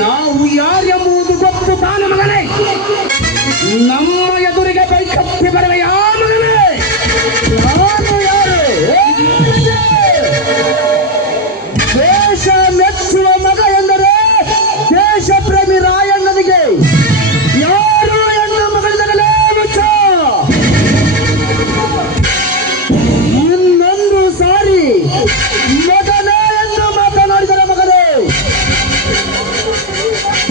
ನಾವು ಯಾರೆಂಬುದು ಗೊತ್ತು ತಾನು ಮಗನೇ. ನಮ್ಮ ಎದುರಿಗೆ ಕಪ್ಪಿ ಬರುವ ಯಾವ ಮಗನೇ? ನಾನು ಯಾರು? ದೇಶ ಮೆಚ್ಚುವ ಮಗ ಎಂದರೆ ದೇಶ ಪ್ರೇಮಿ ರಾಯಣ್ಣನಿಗೆ ಯಾರು ಎನ್ನ ಮಗಳಿಂದಲೇ ಮುಚ್ಚ. ಇನ್ನೊಂದು ಸಾರಿ ಮಗನೇ ಎಂದು ಮಾತನಾಡಿದರೆ ಮಗನೇ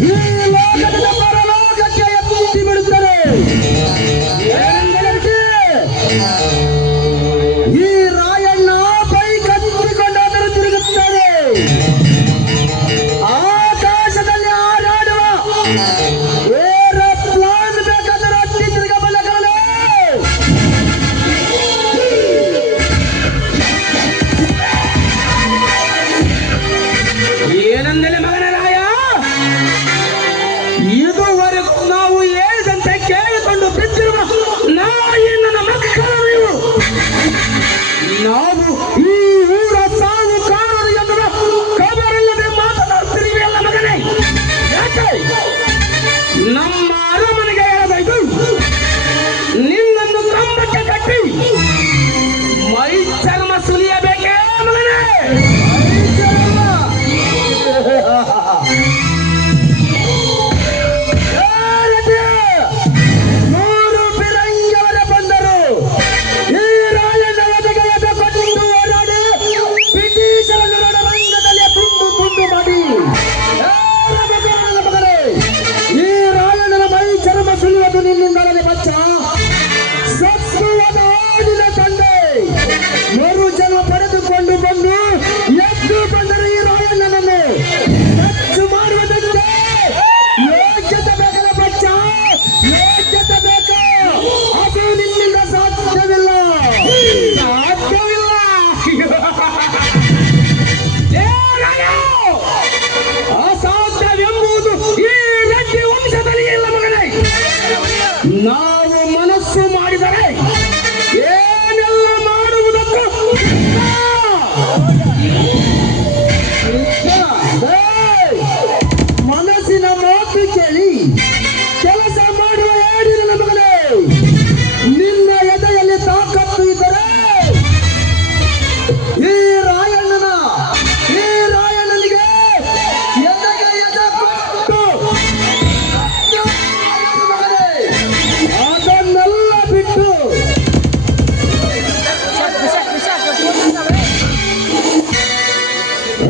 ಈ ಲೋಕದ ಪರಲೋಕಕ್ಕೆ ಎತ್ತಿ ಬಿಡುತ್ತಾರೆ. ಮನಸ್ಸಿನ ಮಾತು ಕೇಳಿ ಕೆಲಸ ಮಾಡುವ ಹೇಳಿದ ನಮಗನೇ ನಿನ್ನ ಎದೆಯಲ್ಲಿ ತಾಕತ್ತು ಇದ್ದರೆ ಈ ರಾಯಣ್ಣನಿಗೆ ಎದೆಗೆ ಎದೆ ಕೊಟ್ಟು ಅದನ್ನೆಲ್ಲ ಬಿಟ್ಟು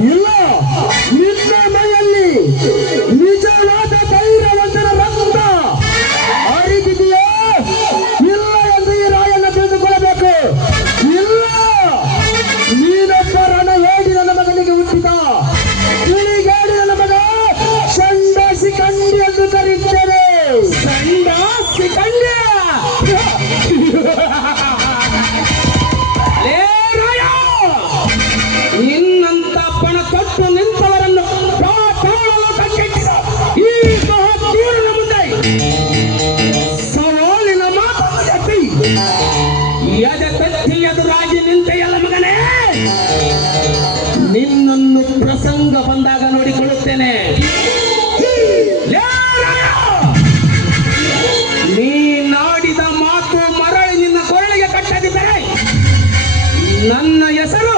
ಇಲ್ಲ ನಿನ್ನ ಮೈಯಲ್ಲಿ ನಿಜವಾದ ಧೈರ್ಯವಂತನ ರಕ್ತ ಹರಿದಿದೆಯೋ ಇಲ್ಲ ಎಂದು ಈ ರಾಯಣ್ಣ ತಿಳಿದುಕೊಳ್ಳಬೇಕು. ಇಲ್ಲ, ನೀನೊಬ್ಬ ರಣ ಹೇಳಿದ ನನ್ನ ಮಗನಿಗೆ ಹುಟ್ಟಿದ ತಿಳಿಗೇಡಿನ ನನ್ನ ಮಗ ಚಂಡ ಸಿಕಂಡಿ ಎಂದು ಕರೆಯುತ್ತೇನೆ. ಚಂಡ ಸಿಕಂಡಿ ನಿನ್ನಂತ ಪಣ ತೊಟ್ಟು ನಿಂತವರನ್ನು ಕಾಪಾಡಲು ಕಟ್ಟಿದ ಈ ತೀರ್ನ ಮುಂದೆ ಸವಾಲಿನ ಮಾತನ್ನು ಎತ್ತಿ ಎದೆ ತಟ್ಟಿ ಎದುರಾಗಿ ನಿಂತೆಯಲ್ಲ ಮಗನೇ, ನಿನ್ನನ್ನು ಪ್ರಸಂಗ ಬಂದಾಗ ನೋಡಿಕೊಳ್ಳುತ್ತೇನೆ. ನೀ ನಾಡಿದ ಮಾತು ಮರಳಿ ನಿನ್ನ ಕೊರಳಿಗೆ ಕಟ್ಟದಿದ್ದರೆ ನನ್ನ ಹೆಸರು